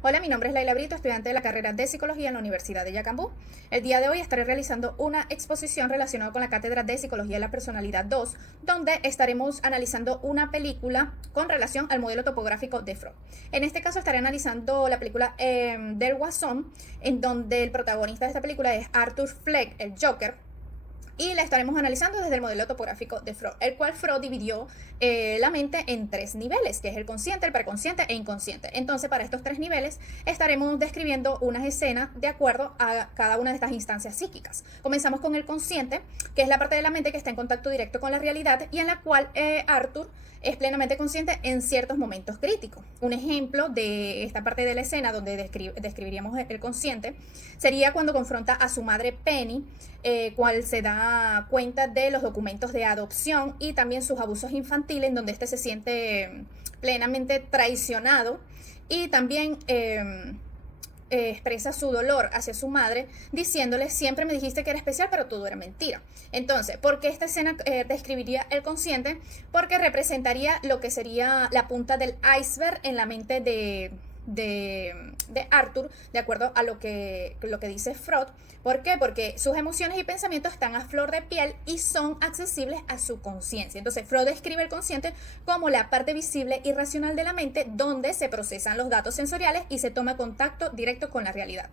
Hola, mi nombre es Laila Brito, estudiante de la carrera de Psicología en la Universidad de Yacambú. El día de hoy estaré realizando una exposición relacionada con la Cátedra de Psicología de la Personalidad 2, donde estaremos analizando una película con relación al modelo topográfico de Freud. En este caso estaré analizando la película del Guasón, en donde el protagonista de esta película es Arthur Fleck, el Joker, y la estaremos analizando desde el modelo topográfico de Freud, el cual Freud dividió la mente en tres niveles, que es el consciente, el preconsciente e inconsciente. Entonces, para estos tres niveles estaremos describiendo unas escenas de acuerdo a cada una de estas instancias psíquicas. Comenzamos con el consciente, que es la parte de la mente que está en contacto directo con la realidad y en la cual Arthur es plenamente consciente en ciertos momentos críticos. Un ejemplo de esta parte de la escena donde describiríamos el consciente sería cuando confronta a su madre Penny, cual se da cuenta de los documentos de adopción y también sus abusos infantiles, en donde éste se siente plenamente traicionado y también expresa su dolor hacia su madre diciéndole: siempre me dijiste que era especial, pero todo era mentira. Entonces, ¿por qué esta escena describiría el consciente? Porque representaría lo que sería la punta del iceberg en la mente de Arthur, de acuerdo a lo que dice Freud. ¿Por qué? Porque sus emociones y pensamientos están a flor de piel y son accesibles a su conciencia. Entonces, Freud describe el consciente como la parte visible y racional de la mente donde se procesan los datos sensoriales y se toma contacto directo con la realidad.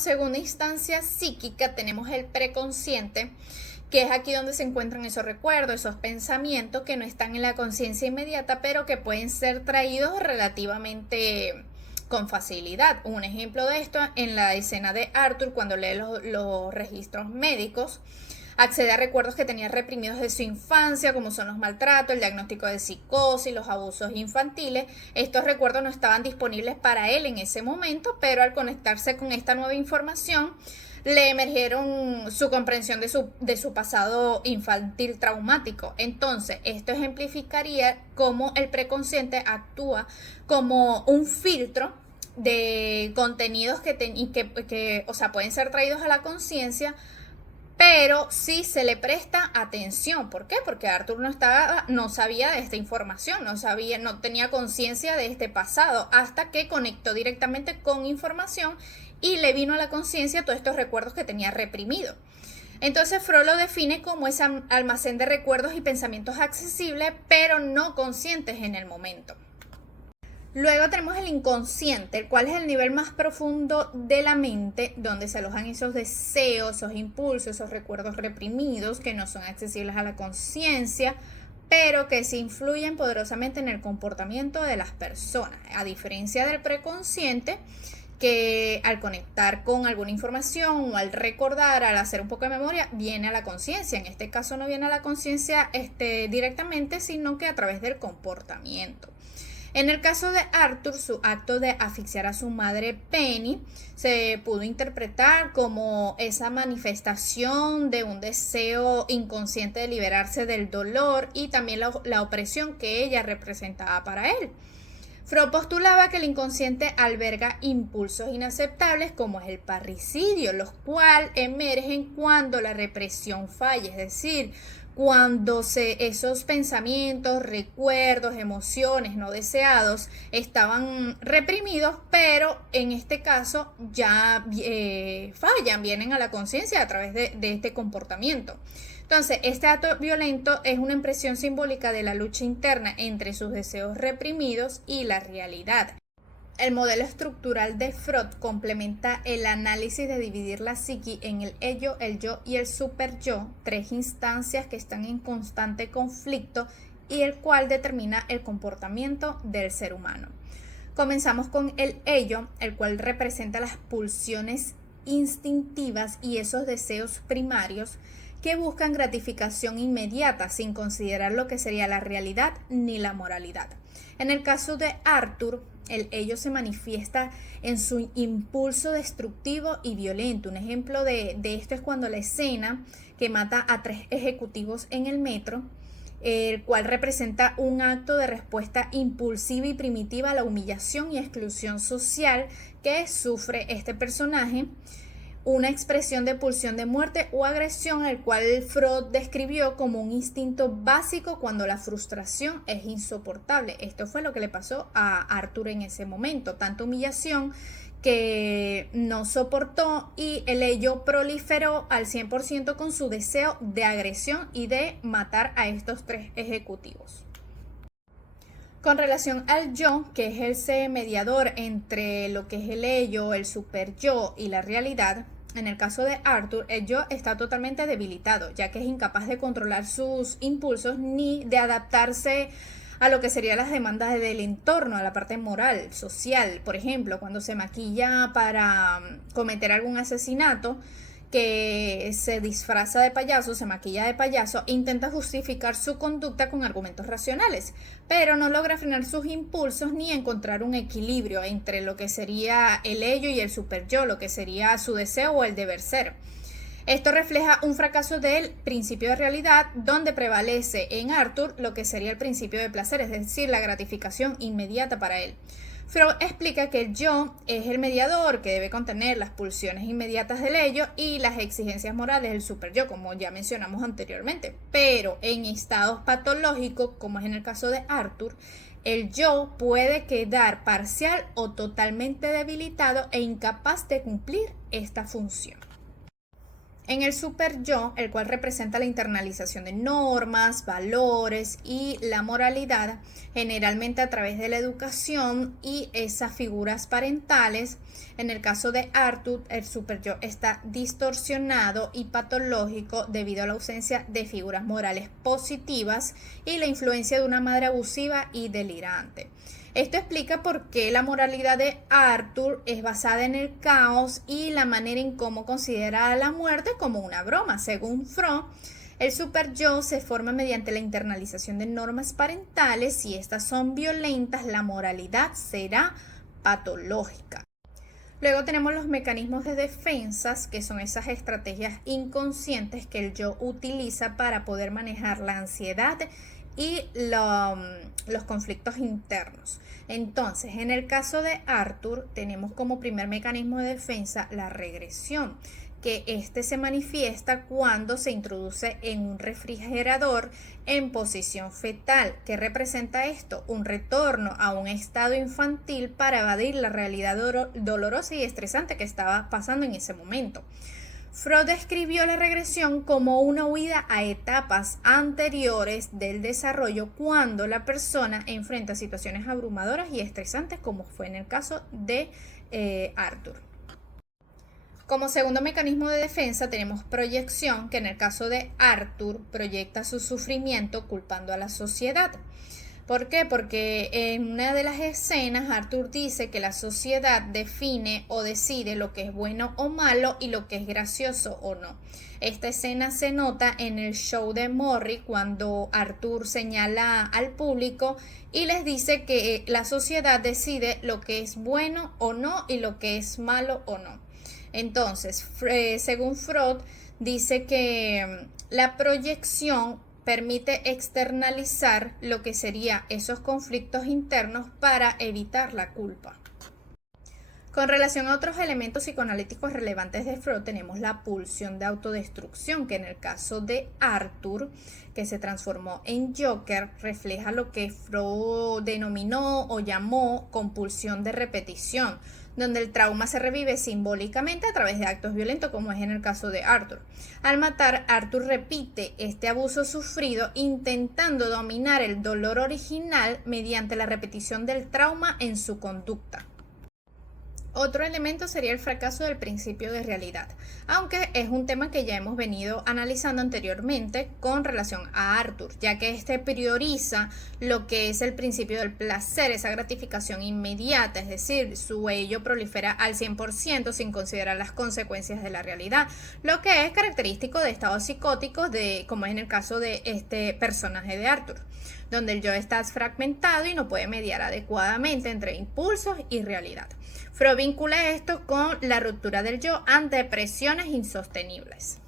En segunda instancia psíquica tenemos el preconsciente, que es aquí donde se encuentran esos recuerdos, esos pensamientos que no están en la conciencia inmediata, pero que pueden ser traídos relativamente con facilidad. Un ejemplo de esto en la escena de Arthur cuando lee los registros médicos. Accede a recuerdos que tenía reprimidos de su infancia, como son los maltratos, el diagnóstico de psicosis, los abusos infantiles. Estos recuerdos no estaban disponibles para él en ese momento, pero al conectarse con esta nueva información, le emergieron su comprensión de su pasado infantil traumático. Entonces, esto ejemplificaría cómo el preconsciente actúa como un filtro de contenidos que pueden ser traídos a la conciencia, pero sí se le presta atención. ¿Por qué? Porque Arthur no sabía de esta información, no tenía conciencia de este pasado, hasta que conectó directamente con información y le vino a la conciencia todos estos recuerdos que tenía reprimido. Entonces Freud lo define como ese almacén de recuerdos y pensamientos accesibles, pero no conscientes en el momento. Luego tenemos el inconsciente, el cual es el nivel más profundo de la mente, donde se alojan esos deseos, esos impulsos, esos recuerdos reprimidos que no son accesibles a la conciencia, pero que sí influyen poderosamente en el comportamiento de las personas. A diferencia del preconsciente, que al conectar con alguna información o al recordar, al hacer un poco de memoria, viene a la conciencia. En este caso no viene a la conciencia directamente, sino que a través del comportamiento. En el caso de Arthur, su acto de asfixiar a su madre Penny se pudo interpretar como esa manifestación de un deseo inconsciente de liberarse del dolor y también la opresión que ella representaba para él. Freud postulaba que el inconsciente alberga impulsos inaceptables como es el parricidio, los cuales emergen cuando la represión falla, es decir, cuando esos pensamientos, recuerdos, emociones no deseados estaban reprimidos, pero en este caso ya fallan, vienen a la conciencia a través de este comportamiento. Entonces, este acto violento es una impresión simbólica de la lucha interna entre sus deseos reprimidos y la realidad. El modelo estructural de Freud complementa el análisis de dividir la psique en el ello, el yo y el superyo, tres instancias que están en constante conflicto y el cual determina el comportamiento del ser humano. Comenzamos con el ello, el cual representa las pulsiones instintivas y esos deseos primarios que buscan gratificación inmediata sin considerar lo que sería la realidad ni la moralidad. En el caso de Arthur, el ello se manifiesta en su impulso destructivo y violento. Un ejemplo de esto es cuando la escena que mata a 3 ejecutivos en el metro, el cual representa un acto de respuesta impulsiva y primitiva a la humillación y exclusión social que sufre este personaje. una expresión de pulsión de muerte o agresión, el cual Freud describió como un instinto básico cuando la frustración es insoportable. Esto fue lo que le pasó a Arthur en ese momento, tanta humillación que no soportó y el ello proliferó al 100% con su deseo de agresión y de matar a estos tres ejecutivos. Con relación al yo, que es ese mediador entre lo que es el ello, el super yo y la realidad, en el caso de Arthur, el yo está totalmente debilitado, ya que es incapaz de controlar sus impulsos ni de adaptarse a lo que serían las demandas del entorno, a la parte moral, social. Por ejemplo, cuando se maquilla para cometer algún asesinato, que se disfraza de payaso, se maquilla de payaso, intenta justificar su conducta con argumentos racionales, pero no logra frenar sus impulsos ni encontrar un equilibrio entre lo que sería el ello y el super yo, lo que sería su deseo o el deber ser. Esto refleja un fracaso del principio de realidad, donde prevalece en Arthur lo que sería el principio de placer, es decir, la gratificación inmediata para él. Freud explica que el yo es el mediador que debe contener las pulsiones inmediatas del ello y las exigencias morales del superyo, como ya mencionamos anteriormente. Pero en estados patológicos, como es en el caso de Arthur, el yo puede quedar parcial o totalmente debilitado e incapaz de cumplir esta función. En el super yo, el cual representa la internalización de normas, valores y la moralidad, generalmente a través de la educación y esas figuras parentales, en el caso de Arthur, el super yo está distorsionado y patológico debido a la ausencia de figuras morales positivas y la influencia de una madre abusiva y delirante. Esto explica por qué la moralidad de Arthur es basada en el caos y la manera en cómo considera a la muerte como una broma. Según Freud, el super yo se forma mediante la internalización de normas parentales. Si estas son violentas, la moralidad será patológica. Luego tenemos los mecanismos de defensas, que son esas estrategias inconscientes que el yo utiliza para poder manejar la ansiedad y los conflictos internos. Entonces, en el caso de Arthur, tenemos como primer mecanismo de defensa la regresión, que este se manifiesta cuando se introduce en un refrigerador en posición fetal. ¿Qué representa esto? Un retorno a un estado infantil para evadir la realidad dolorosa y estresante que estaba pasando en ese momento. Freud describió la regresión como una huida a etapas anteriores del desarrollo cuando la persona enfrenta situaciones abrumadoras y estresantes, como fue en el caso de Arthur. Como segundo mecanismo de defensa tenemos proyección, que en el caso de Arthur proyecta su sufrimiento culpando a la sociedad. ¿Por qué? Porque en una de las escenas Arthur dice que la sociedad define o decide lo que es bueno o malo y lo que es gracioso o no. Esta escena se nota en el show de Morrie cuando Arthur señala al público y les dice que la sociedad decide lo que es bueno o no y lo que es malo o no. Entonces, según Freud, dice que la proyección permite externalizar lo que serían esos conflictos internos para evitar la culpa. Con relación a otros elementos psicoanalíticos relevantes de Freud, tenemos la pulsión de autodestrucción, que en el caso de Arthur, que se transformó en Joker, refleja lo que Freud denominó o llamó compulsión de repetición, donde el trauma se revive simbólicamente a través de actos violentos, como es en el caso de Arthur. Al matar, Arthur repite este abuso sufrido intentando dominar el dolor original mediante la repetición del trauma en su conducta. Otro elemento sería el fracaso del principio de realidad, aunque es un tema que ya hemos venido analizando anteriormente con relación a Arthur, ya que este prioriza lo que es el principio del placer, esa gratificación inmediata, es decir, su ello prolifera al 100% sin considerar las consecuencias de la realidad, lo que es característico de estados psicóticos, como es en el caso de este personaje de Arthur, donde el yo está fragmentado y no puede mediar adecuadamente entre impulsos y realidad. Freud vincula esto con la ruptura del yo ante presiones insostenibles.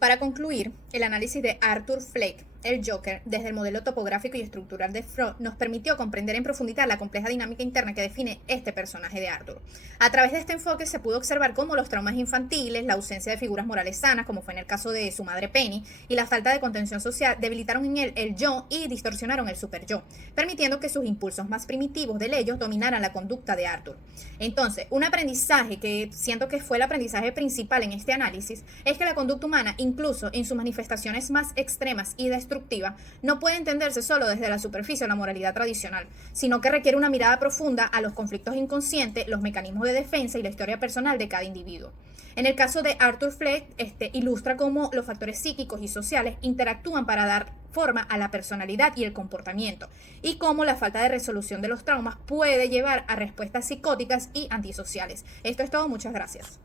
Para concluir, el análisis de Arthur Fleck el Joker, desde el modelo topográfico y estructural de Freud, nos permitió comprender en profundidad la compleja dinámica interna que define este personaje de Arthur. A través de este enfoque se pudo observar cómo los traumas infantiles, la ausencia de figuras morales sanas, como fue en el caso de su madre Penny, y la falta de contención social debilitaron en él el yo y distorsionaron el super yo, permitiendo que sus impulsos más primitivos del ello dominaran la conducta de Arthur. Entonces, un aprendizaje que siento que fue el aprendizaje principal en este análisis es que la conducta humana, incluso en sus manifestaciones más extremas y destructivas, no puede entenderse solo desde la superficie o la moralidad tradicional, sino que requiere una mirada profunda a los conflictos inconscientes, los mecanismos de defensa y la historia personal de cada individuo. En el caso de Arthur Fleck, ilustra cómo los factores psíquicos y sociales interactúan para dar forma a la personalidad y el comportamiento, y cómo la falta de resolución de los traumas puede llevar a respuestas psicóticas y antisociales. Esto es todo, muchas gracias.